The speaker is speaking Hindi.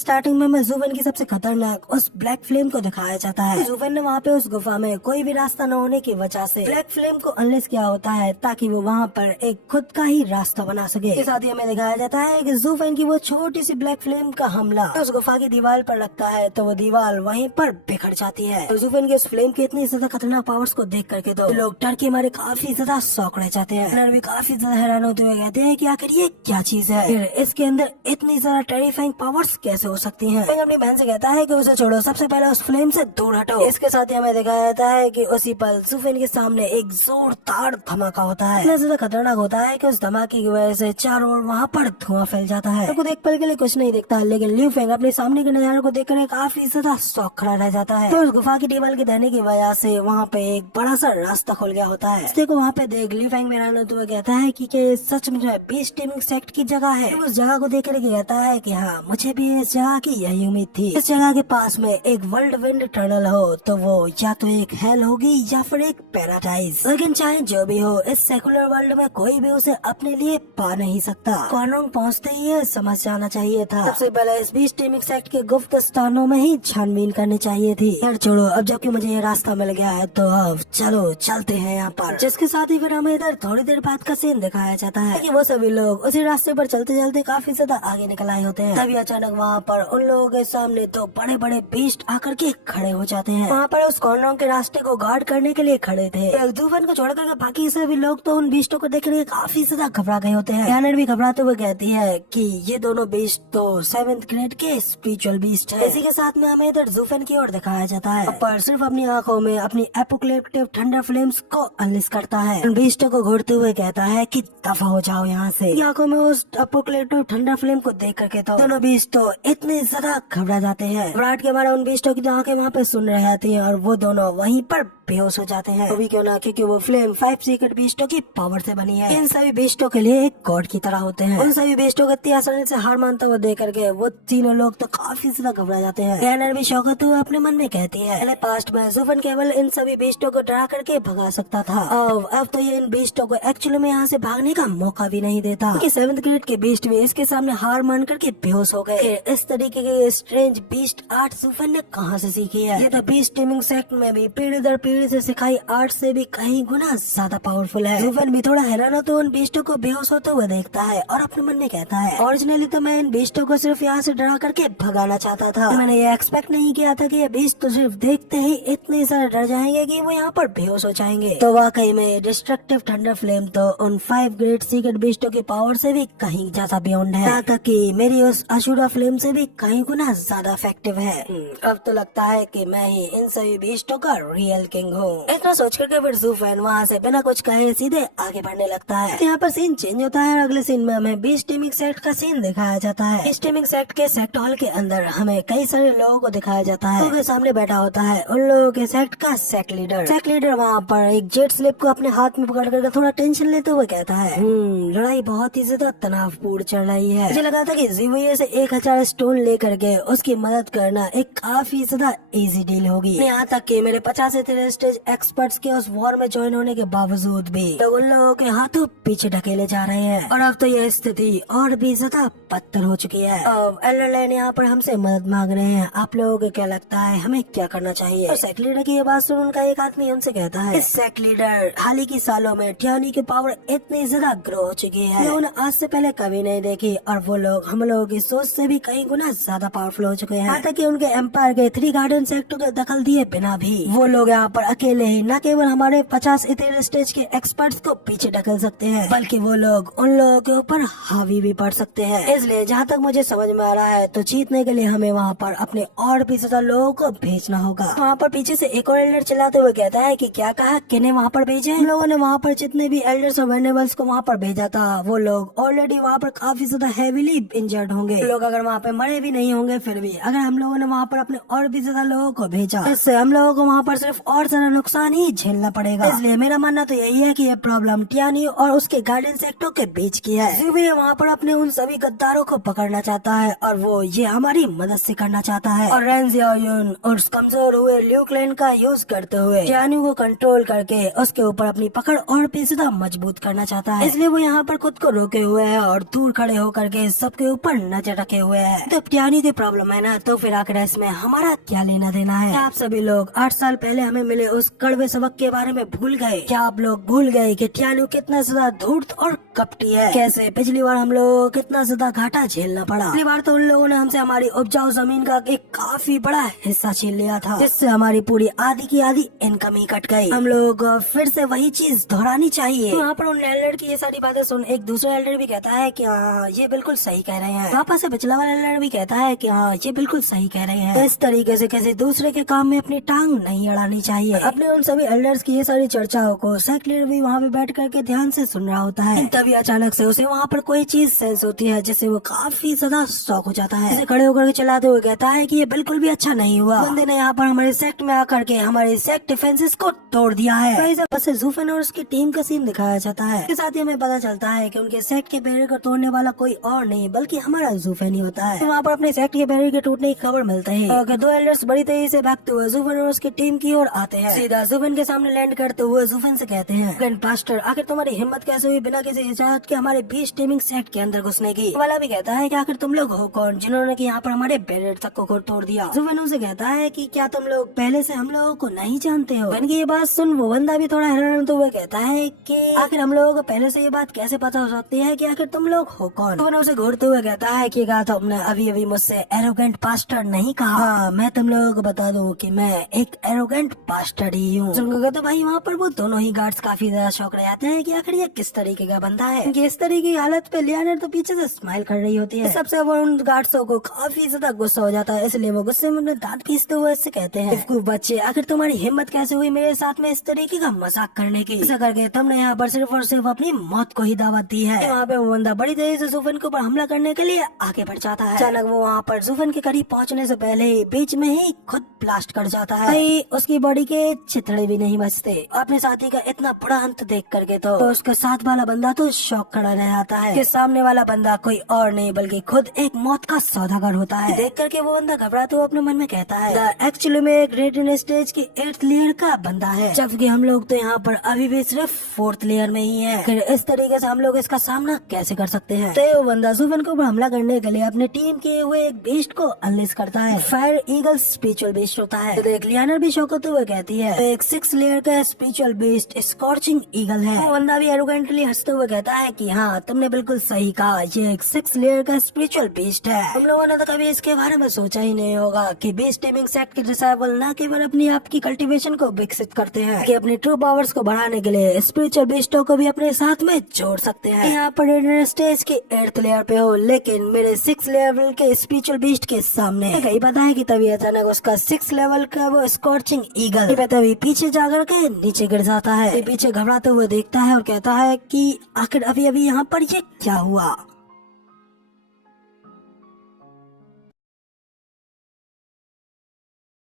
स्टार्टिंग में जूवन की सबसे खतरनाक उस ब्लैक फ्लेम को दिखाया जाता है। जूवन ने वहाँ पे उस गुफा में कोई भी रास्ता न होने की वजह से ब्लैक फ्लेम को अनलेस किया होता है ताकि वो वहाँ पर एक खुद का ही रास्ता बना सके। इसके साथ ही हमें दिखाया जाता है कि जूवन की वो छोटी सी ब्लैक फ्लेम का हमला उस गुफा की दीवार पर लगता है तो वो दीवार वहीं पर बिखर जाती है। तो जूवन की उस फ्लेम की इतनी ज्यादा खतरनाक पावर्स को देख करके तो लोग डर के मारे काफी ज्यादा शॉक रह जाते हैं। भी काफी ज्यादा हैरान होते हुए कहते हैं कि आखिर ये क्या चीज है, फिर इसके अंदर इतनी ज्यादा टेरिफाइंग पावर्स कैसे हो सकती हैं। अपनी बहन से कहता है कि उसे छोड़ो, सबसे पहले उस फ्लेम से दूर हटो। इसके साथ ही हमें दिखाया जाता है कि उसी पल जूवन के सामने एक जोरदार धमाका होता है। इतना ज्यादा खतरनाक होता है कि उस धमाके की वजह से चारों ओर वहाँ पर धुआं फैल जाता है। तो एक पल के लिए कुछ नहीं दिखता, लेकिन लियू फेंग अपने सामने के नजारे को देखकर काफी ज्यादा शौक खड़ा रह जाता है। तो उस गुफा की दीवार के देने की वजह से वहाँ पे एक बड़ा सा रास्ता खुल गया होता है। इसको वहाँ पे देख लियू फेंग में रहने तो कहता है कि सच में बीस्ट टीमिंग सेक्ट की जगह है। उस जगह को देख कर कहता है कि हाँ, मुझे भी इस जगह की यही उम्मीद थी। इस जगह के पास में एक वर्ल्ड विंड टनल हो तो वो या तो एक हेल होगी या फिर एक पैराडाइज। लेकिन चाहे जो भी हो, इस सेकुलर वर्ल्ड में कोई भी उसे अपने लिए पा नहीं सकता। कॉर्नोंग पहुँचते ही ये समझ जाना चाहिए था। सबसे पहले इस बीस्ट टीमिंग सेक्ट के गुप्त स्थानों में ही छानबीन करनी चाहिए थी। यार छोड़ो, अब जबकि मुझे ये रास्ता मिल गया है तो अब चलो चलते हैं यहाँ पर। जिसके साथ ही फिर हमें इधर थोड़ी देर बाद का सीन दिखाया जाता है कि वो सभी लोग उसी रास्ते पर चलते चलते काफी ज्यादा आगे निकल आए होते हैं। तभी अचानक वहाँ पर उन लोगों के सामने तो बड़े बड़े बीस्ट आकर के खड़े हो जाते हैं। वहाँ पर उस कॉर्नोंग के रास्ते को गार्ड करने के लिए खड़े थे। जूवन को छोड़कर बाकी सभी लोग तो उन बीस्टों को देखने काफी ज्यादा घबरा गए होते हैं। यानर भी घबराते हुए कहती है कि ये दोनों बीस्ट तो 7th ग्रेड के स्पिरिचुअल बीस्ट है। इसी के साथ में हमें इधर जूवन की ओर दिखाया जाता है, पर सिर्फ अपनी आंखों में अपनी एपोकलिप्टिक थंडर फ्लेम्स को अनलिस्ट करता है। उन बीस्टों को घूरते हुए कहता है कि दफा हो जाओ यहाँ से। आंखों में उस एपोकलिप्टिक थंडर फ्लेम को देख करके तो दोनों बीस्ट तो इतने ज्यादा घबरा जाते हैं। घबराहट के मारे उन बीस्टों की आंखें वहाँ पे सुन रही आती है और वो दोनों वहीं पर बेहोश हो जाते हैं। वो भी क्यों ना, क्योंकि वो फ्लेम 5 सीक्रेट बीस्टों की पावर से बनी है। इन सभी बीस्टों के लिए एक गॉड की तरह होते हैं। उन सभी बीस्टों को इतनी आसानी से हार मानता हुआ देख करके वो तीनों लोग तो काफी ज्यादा घबरा जाते हैं। यानर भी शौक होते हुए अपने मन में कहती है, पहले पास्ट में जूवन केवल इन सभी बीस्टों को डरा करके भगा सकता था, अब तो ये इन बीस्टों को एक्चुअली में यहाँ से भागने का मौका भी नहीं देता। 7th ग्रेड के बीस्ट भी इसके सामने हार मान करके बेहोश हो गए। इस तरीके के स्ट्रेंज बीस्ट आर्ट जूवन ने कहाँ से सीखी है? ये तो बीस्ट टीमिंग सेक्ट में भी पीढ़ी दर पीढ़ी से सिखाई आर्ट से भी कहीं गुना ज्यादा पावरफुल है। जूवन भी थोड़ा हैरान हो तो उन बीस्टों को बेहोश होते हुए देखता है और अपने मन में कहता है, ओरिजिनली तो मैं इन बीस्टों को सिर्फ यहाँ से डरा करके भगाना चाहता था। मैंने ये एक्सपेक्ट नहीं किया था कि ये बीस्ट तो सिर्फ देखते ही इतने सारे डर जाएंगे कि वो यहाँ पर बेहोश हो जाएंगे। तो वाकई में डिस्ट्रक्टिव थंडर फ्लेम तो उन 5 ग्रेट सीक्रेट बीस्टों की पावर से भी कहीं ज्यादा बियॉन्ड है, यहाँ तक कि मेरी उस अशुरा फ्लेम से भी कहीं गुना ज्यादा इफेक्टिव है। अब तो लगता है कि मैं ही इन सभी बीस्टों का रियल किंग हूँ। इतना सोच करके फिर जूवन वहाँ से बिना कुछ कहे सीधे आगे बढ़ने लगता है। यहाँ पर सीन चेंज होता है और अगले सीन में हमें बीस्ट टीमिंग सेक्ट का सीन दिखाया जाता है। बीस्ट टीमिंग सेक्ट के सेक्ट हॉल के अंदर हमें कई सारे लोगों को दिखाया जाता है। उनके सामने बैठा होता है उन लोगों के सेक्ट का सेक्ट लीडर। सेक्ट लीडर वहाँ पर एक जेट स्लिप को अपने हाथ में पकड़ करके थोड़ा टेंशन लेते हुए कहता है, लड़ाई बहुत ही ज्यादा तनावपूर्ण चल रही है। मुझे लगा था कि जीवोये से 1000 स्टोन लेकर के उसकी मदद करना एक काफी ज्यादा इजी डील होगी। यहाँ तक कि मेरे 50 स्टेज एक्सपर्ट्स के उस वॉर में ज्वाइन होने के बावजूद भी लोग उन लोगों के हाथों पीछे ढकेले जा रहे हैं और अब तो यह स्थिति और भी ज्यादा बदतर हो चुकी है। अब एल्डरलैंड यहाँ पर हमसे मदद मांग रहे हैं, आप लोगों को क्या लगता है हमें क्या करना चाहिए? और सेक्ट लीडर की ये बात सुन उनका एक आदमी हमसे कहता है, इस सेक्ट लीडर हाल ही के सालों में टियानी की पावर इतनी ज्यादा ग्रो हो चुकी है, उन्होंने आज से पहले कभी नहीं देखी और वो लोग हम लोगों की सोच से भी कहीं गुना ज्यादा पावरफुल हो चुके हैं। यहाँ तक कि उनके एम्पायर के 3 गार्डन सेक्टर के दखल दिए बिना भी वो लोग यहाँ पर अकेले ही न केवल हमारे 50 इतने स्टेज के एक्सपर्ट्स को पीछे ढकल सकते हैं, बल्कि वो लोग उन लोगों के ऊपर हावी भी पड़ सकते हैं। इसलिए जहाँ तक मुझे समझ में आ रहा है तो जीतने के लिए हमें वहाँ पर अपने और भी ज्यादा लोगों को भेजना होगा। वहाँ पर पीछे से एक और एल्डर चलाते हुए कहता है कि क्या कहा, किन्हें वहाँ पर भेजे? हम लोगों ने वहाँ पर जितने भी एल्डर्स और वेनेबल्स को वहाँ पर भेजा था वो लोग ऑलरेडी वहाँ पर काफी ज्यादा हेवीली इंजर्ड होंगे। लोग अगर वहाँ पे मरे भी नहीं होंगे, फिर भी अगर हम लोगों ने वहाँ पर अपने और भी ज्यादा लोगों को भेजा, इससे हम लोगों को वहाँ पर सिर्फ और ज्यादा नुकसान ही झेलना पड़ेगा। इसलिए मेरा मानना तो यही है कि ये प्रॉब्लम टियानी और उसके गार्डन सेक्टर के बीच की है। जीवोये वहाँ पर अपने उन सभी गद्दारों को पकड़ना चाहता है और वो ये हमारी मदद से करना चाहता है और रेन जियाओयुन और उस कमजोर हुए लियू क्लैन का यूज करते हुए टियानी को कंट्रोल करके उसके ऊपर अपनी पकड़ और भी ज्यादा मजबूत करना चाहता है। इसलिए वो यहाँ पर खुद को रोके हुए है और दूर खड़े होकर के सबके ऊपर नजर रखे हुए है। तो टियानी की प्रॉब्लम है ना, तो फिर आखिर इसमें हमारा क्या लेना देना है? आप सभी लोग 8 साल पहले हमें मिले उस कड़वे सबक के बारे में भूल गए? क्या आप लोग भूल गए कि टियानी कितना ज्यादा धूर्त और कपटी है? कैसे पिछली बार हम लोग कितना ज्यादा घाटा झेलना पड़ा? पिछली बार तो उन लोगों ने हमसे हमारी उपजाऊ जमीन का एक काफी बड़ा हिस्सा छीन लिया था, जिससे हमारी पूरी आधी की आधी इनकम ही कट गई। हम लोग फिर से वही चीज दोहरानी चाहिए। वहाँ पर उन एल्डर की ये सारी बातें सुन एक दूसरा एल्डर भी कहता है कि हाँ ये बिल्कुल सही कह रहे हैं। वापस से पिछला वाला एल्डर भी कहता है कि हाँ ये बिल्कुल सही कह रहे हैं। तो इस तरीके से किसी दूसरे के काम में अपनी टांग नहीं अड़ानी चाहिए। अपने उन सभी एल्डर्स की ये सारी चर्चाओं को सेक्रेटरी भी वहाँ पे बैठ करके ध्यान से सुन रहा होता है। तभी अचानक से उसे वहाँ पर कोई चीज सेंस होती है, जिससे वो काफी ज्यादा शॉक हो जाता है। खड़े होकर के चलाते हुए कहता है कि ये बिल्कुल भी अच्छा नहीं हुआ। बंदे ने यहाँ पर हमारे सेक्ट में आकर के हमारे सेक्ट डिफेंसेस को तोड़ दिया है। तो जूफन और उसकी टीम का सीन दिखाया जाता है। इसके साथ ही हमें पता चलता है कि उनके सेक्ट के बैरियर को तोड़ने वाला कोई और नहीं बल्कि हमारा जूफन ही होता है। तो वहाँ पर अपने सेक्ट के बैरियर के टूटने की खबर मिलते है। दो एल्डर्स बड़ी तेजी से भागते हुए जूफन और उसकी टीम की ओर आते हैं। सीधा जूफन के सामने लैंड करते हुए जूफन से कहते हैं, ग्रैंड मास्टर आखिर तुम्हारी हिम्मत कैसे हुई बिना किसी इजाजत के हमारे बीच टीमिंग सेक्ट के अंदर घुसने की? वाला भी कहता है कि आखिर तुम लोग हो कौन जिन्होंने कि यहाँ पर हमारे बैरियर तक को तोड़ दिया? जूफन उनसे कहता है कि क्या तुम लोग पहले से हम लोगों को नहीं जानते हो? मैंने ये बात सुन वो बंदा भी थोड़ा हैरान तो वो कहता है कि आखिर हम लोगों को पहले से ये बात कैसे पता हो सकती है कि आखिर तुम लोग हो कौन? तो उसे घूरते हुए कहता है कि कहा तुमने अभी अभी मुझसे एरोगेंट पास्टर नहीं कहा? हाँ, मैं तुम लोगों को बता दूं कि मैं एक एरोगेंट पास्टर ही हूँ। तो भाई वहाँ पर वो दोनों ही गार्ड्स काफी ज्यादा शौक रह जाते हैं कि आखिर ये किस तरीके का बंदा है। कि इस तरीके की हालत पे लियाना तो पीछे से स्माइल कर रही होती है। सबसे वो उन गार्ड्सों को काफी ज्यादा गुस्सा हो जाता है, इसलिए वो गुस्से में दांत पीसते हुए इससे कहते हैं, बच्चे आखिर तुम्हारी हिम्मत कैसे हुई मेरे साथ में इस तरीके का मजाक करने की? ऐसा करके तुमने यहाँ पर सिर्फ और सिर्फ अपनी मौत को ही दावत दी है। वहाँ पे वो बंदा बड़ी तेजी से जूफन के ऊपर हमला करने के लिए आगे बढ़ जाता है। अचानक वो वहाँ पर जूफन के करीब पहुँचने से पहले ही बीच में ही खुद ब्लास्ट कर जाता है। उसकी बॉडी के चिथड़े भी नहीं बचते। अपने साथी का इतना बड़ा अंत देख करके तो उसके साथ वाला बंदा तो शौक खड़ा रह जाता है कि सामने वाला बंदा कोई और नहीं बल्कि खुद एक मौत का सौदागर होता है। देख करके वो बंदा घबराते हुए अपने मन में कहता है, एक्चुअली में एक ग्रेट इन स्टेज की 8th लेयर का बंदा है, जबकि हम लोग तो यहाँ पर अभी भी सिर्फ 4th लेयर में ही है। फिर इस तरीके से हम लोग इसका सामना कैसे कर सकते हैं? तो वो बंदा जूफन के ऊपर हमला करने के लिए अपने टीम के हुए एक बीस्ट को अनलीश करता है। फायर ईगल स्पिरिचुअल बीस्ट होता है। तो देख लियाना भी शौक होते हुए कहती है, तो एक 6 लेयर का स्पिरिचुअल बीस्ट स्कॉर्चिंग ईगल है। वो बंदा भी एरोगेंटली हंसते हुए कहता है कि हाँ तुमने बिल्कुल सही कहा, ये एक 6 लेयर का स्पिरिचुअल बीस्ट है। तुम लोगों ने तो कभी इसके बारे में सोचा ही नहीं होगा कि बीस्ट टेमिंग सेट के डिसाइबल न केवल अपनी आपकी कल्टीवेशन को विकसित करते हैं कि अपने ट्रू पावर्स को बढ़ाने के लिए स्पिरिचुअल बीस्टों को भी अपने साथ में जोड़ सकते हैं। यहाँ पर स्टेज के 8th लेयर पे हो, लेकिन मेरे 6 लेवल के स्पिरिचुअल बीस्ट के सामने कहीं पता है कि तभी अचानक उसका 6 लेवल का वो स्कॉर्चिंग ईगल तभी पीछे जाकर के नीचे गिर जाता है। पीछे घबराते हुए देखता है और कहता है कि आखिर अभी अभी यहाँ पर ये क्या हुआ।